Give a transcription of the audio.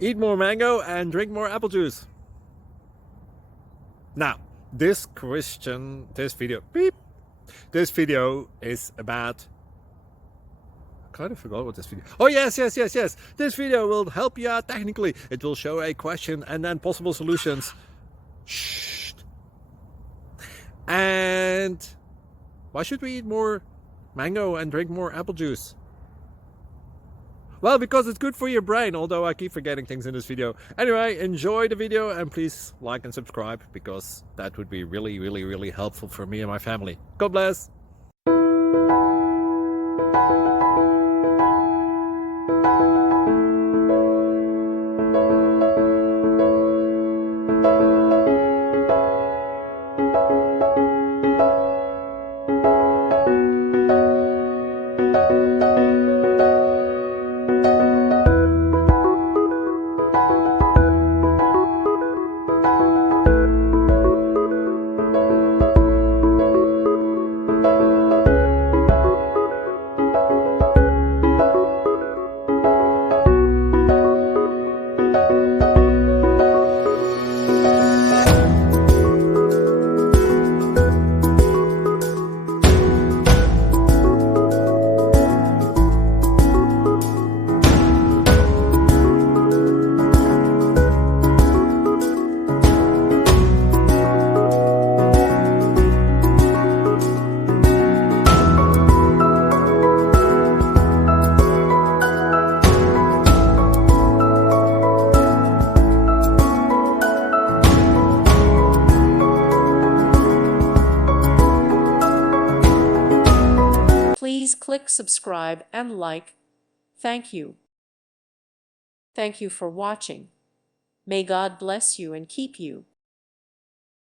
Eat more mango and drink more apple juice. Now, this video is about, I kind of forgot what this video. Oh, yes. This video will help you out technically. It will show a question and then possible solutions. Shh. And why should we eat more mango and drink more apple juice? Well, because it's good for your brain, although I keep forgetting things in this video. Anyway, enjoy the video and please like and subscribe, because that would be really helpful for me and my family. God bless! Please click subscribe and like. Thank you. Thank you for watching. May God bless you and keep you.